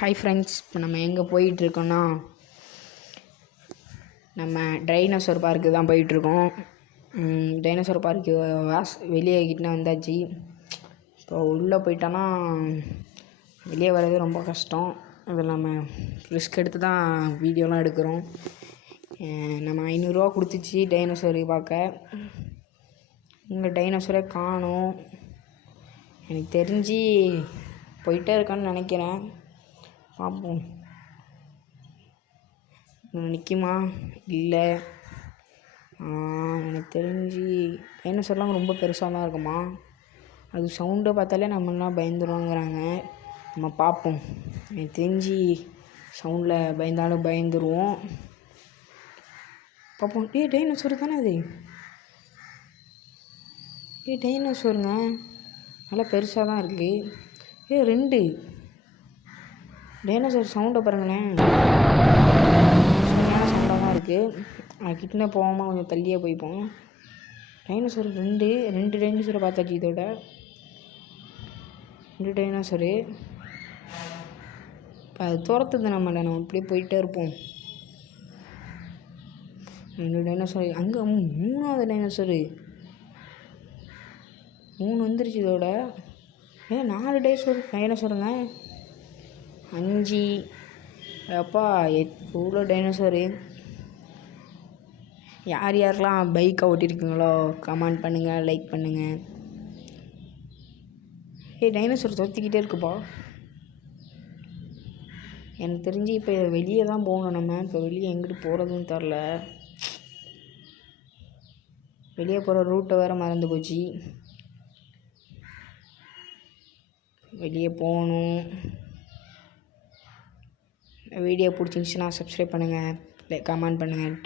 Hi friends, இப்போ நம்ம எங்கே போயிட்டுருக்கோன்னா நம்ம டைனோசர் பார்க்கு தான் போயிட்டுருக்கோம். டைனோசர் பார்க்கு வெளியே கிட்டே வந்தாச்சு. இப்போ உள்ளே போயிட்டோன்னா வெளியே வர்றது ரொம்ப கஷ்டம். அதில் நம்ம ரிஸ்க் எடுத்து தான் வீடியோலாம் எடுக்கிறோம். நம்ம 500 ரூபா கொடுத்துச்சு டைனோசரை பார்க்க. இங்கே டைனோசரே காணும். எனக்கு தெரிஞ்சு போயிட்டே இருக்கான்னு நினைக்கிறேன். பார்ப்போம், நிற்குமா இல்லை. எனக்கு தெரிஞ்சு டைனோசர்லாம் ரொம்ப பெருசாக தான் இருக்குமா. அது சவுண்டை பார்த்தாலே நம்மளாம் பயந்துருவாங்கிறாங்க. நம்ம பார்ப்போம். எனக்கு தெரிஞ்சு சவுண்டில் பயந்தாலும் பயந்துருவோம். பார்ப்போம். டைனோசர் தானே அது. டைனோசருங்க, நல்லா பெருசாக தான் இருக்குது. 2 டைனோசர் சவுண்டை பாருங்களேன். செம்மையான சவுண்டாக தான் இருக்குது. கிட்டே போகாமல் கொஞ்சம் தள்ளியே போய்ப்போம். டைனோசர் 2 டைனோசரை பார்த்தாச்சு. இதோட 2 டைனோசரு. இப்போ அது துரத்துது நம்மளை. நம்ம இப்படியே போயிட்டே இருப்போம். 2 டைனோசர். அங்கே 3வது டைனோசரு 3 வந்துருச்சு இதோட. 4 டைனோசருங்க. 5 அப்பா, எவ்வளோ டைனோசரு. யார் யாரெல்லாம் பைக்கை ஓட்டியிருக்கீங்களோ கமெண்ட் பண்ணுங்கள், லைக் பண்ணுங்கள். டைனோசர் துரத்திக்கிட்டே இருக்குப்பா. எனக்கு தெரிஞ்சு இப்போ வெளியே தான் போகணும் நம்ம. இப்போ வெளியே எங்கிட்டு போகிறதுன்னு தெரில. வெளியே போகிற ரூட்டை வேறு மறந்து போச்சு. வெளியே போகணும். வீடியோ பிடிச்சிருந்துச்சுன்னா சப்ஸ்கிரைப் பண்ணுங்கள், கமெண்ட் பண்ணுங்கள்.